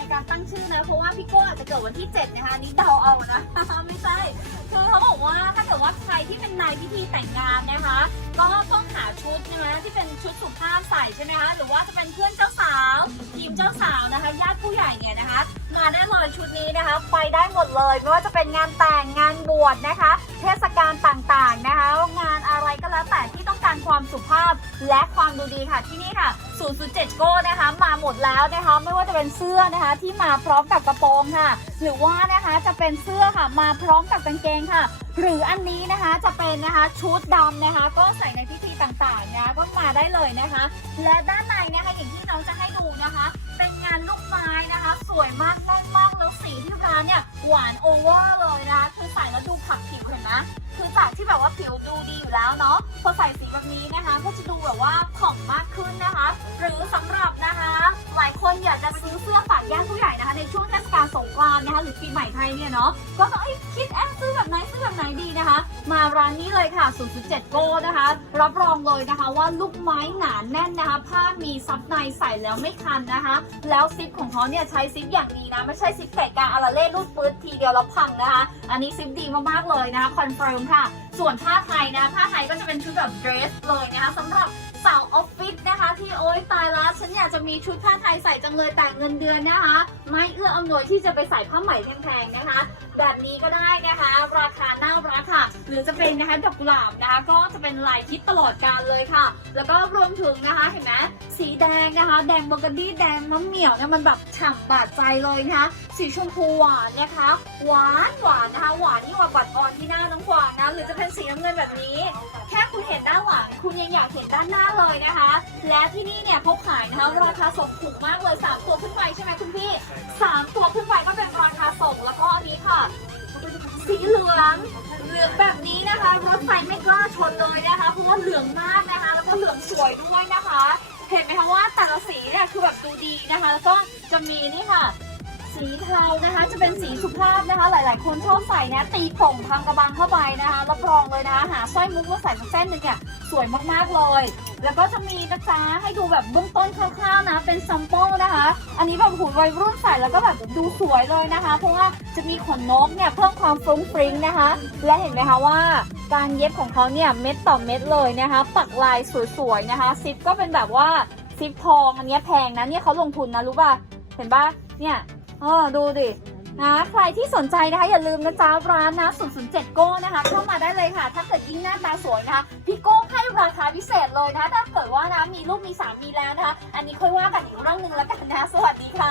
ในการตั้งชื่อนะ เพราะว่าพี่โก้อาจจะเกิดวันที่ 7 นะคะนี้เดาเอานะ ไม่ใช่คือเขาบอกว่าถ้าเกิดว่าใครที่เป็นนายพิธีแต่งงานนะคะ ก็ต้องหาชุดนะะที่เป็นชุดสุภาพใส่ใช่ไหมคะหรือว่าจะเป็นเพื่อนเจ้าสาวทีมเจ้าสาวนะคะญาติผู้ใหญ่เนี่ยนะคะมาได้เลยชุดนี้นะคะไปได้หมดเลยไม่ว่าจะเป็นงานแต่งงานบวชนะคะ เทศกาลต่างๆนะคะ งานอะไรก็แล้วแต่ ความสุภาพและความดูดีค่ะที่นี่ค่ะ007โก้นะคะ มาหมดแล้วนะคะ ไม่ว่าจะเป็นเสื้อนะคะ ที่มาพร้อมกับกระโปรงค่ะ หรือว่านะคะจะเป็นเสื้อค่ะ มาพร้อมกับกางเกงค่ะ หรืออันนี้นะคะจะเป็นนะคะชุดดำนะคะ ก็ใส่ในพิธี ต่างๆนะก็มาได้เลยนะคะ และด้านในนะคะอย่างที่น้องจะให้ดูนะคะ เป็นงานลูกไม้นะคะ สวยมากน่นมากแล้วสีที่ร้านเนี่ยหวานโอเวอร์เลยนะคะคือใส่แล้วดูผักผิวเห็นไหมคือจากที่แบบว่าผิวดูดีอยู่แล้วเนาะพอใส่สีแบบนี้นะคะ ก็จะดูแบบว่าผ่องมากขึ้นนะคะ หรือสำหรับนะคะ หลายคนอยากจะซื้อเสื้อฝากญาติผู้ใหญ่นะคะ ในช่วงเทาลสงกรานต์นะคะหรือปีใหม่ไทยเนี่ยเนาะก็ต้องคิดแอบซื้อแบบไหนซื้อแบบไหนดีนะคะ มาร้านนี้เลยค่ะ 007 โก้นะคะ รับรองเลยนะคะว่าลูกไม้หนาแน่นนะคะ ผ้ามีซับในใส่แล้วไม่คันนะคะ แล้วซิปของเขาเนี่ยใช้ซิปอย่างดีนะ ไม่ใช่ซิปแกกลางอาราเล่รูดปื๊ดทีเดียวแล้วพังนะคะ อันนี้ซิปดีมากๆเลยนะคะคอนเฟิร์มค่ะ ส่วนผ้าไทยนะผ้าไทยก็จะเป็นชุดแบบเดรสเลยนะคะสำหรับสาวออฟฟิศ นอยากจะมีชุดผ้าไทยใส่จังเลยแต่เงินเดือนนะคะ ไม่เอื้ออำนวยที่จะไปใส่ผ้าไหมแพงๆนะคะ แบบนี้ก็ได้นะคะ ราคาน่ารักค่ะ หรือจะเป็นนะคะดอกกุหลาบนะคะก็จะเป็นลายคิดตลอดการเลยค่ะ แล้วก็รวมถึงนะคะเห็นไหมสีแดงนะคะ แดงบอกันดี้แดงมะเหมี่ยวเนี่ยมันแบบฉ่ำบาดใจเลยนะคะสีชมพูหวานนะคะ หวานหวานนะคะ หวานยิ่งกว่าบัตรออนที่หน้าน้องกวางนะหรือจะเป็นสีน้ำเงินแบบนี้ แค่คุณเห็นด้านหลังคุณยังอยากเห็นด้านหน้าเลยนะคะ และที่นี่เนี่ยเขาขายนะคะราคาส่งถูกมากเลยสามตัวขึ้นไปใช่ไหมคุณพี่สามตัวขึ้นไปก็เป็นราคาส่งแล้วก็อันนี้ค่ะ สีเหลือง สวยด้วยนะคะ เห็นไหมคะว่าแต่ละสีเนี่ยคือแบบดูดีนะคะ แล้วก็จะมีนี่ค่ะ สีเทานะคะจะเป็นสีสุภาพนะคะ หลาย ๆ คนชอบใส่นะ ตีโป่งทางกระบังเข้าไปนะคะรับรองเลยนะคะหาสร้อยมุกมาใส่สักเส้นหนึ่งเนี่ยสวยมาก ๆ เลย แล้วก็จะมีนะจ๊ะให้ดูแบบเบื้องต้นคร่าว ๆ นะ เป็นซัมเปิลนะคะ อันนี้แบบหูวัยรุ่นใส่แล้วก็แบบดูสวยเลยนะคะ เพราะว่าจะมีขนนกเนี่ยเพิ่มความฟรุ้งฟริ้งนะคะ และเห็นไหมคะว่าการเย็บของเขาเนี่ยเม็ดต่อเม็ดเลยนะคะ ปักลายสวยๆนะคะซิปก็เป็นแบบว่าซิปทองอันนี้แพงนะเนี่ยเขาลงทุนนะรู้ป่ะเห็นป่ะเนี่ย เออดูดินะใครที่สนใจนะคะอย่าลืมนะจ๊ะร้านนะ007 โก้นะคะเข้ามาได้เลยค่ะ ถ้าเกิดยิ่งหน้าตาสวยนะคะพี่โก้ให้ราคาพิเศษเลยนะคะถ้าเกิดว่านะมีลูกมีสามีแล้วนะคะอันนี้ค่อยว่ากันอีกเรื่องหนึ่งแล้วกันนะสวัสดีค่ะ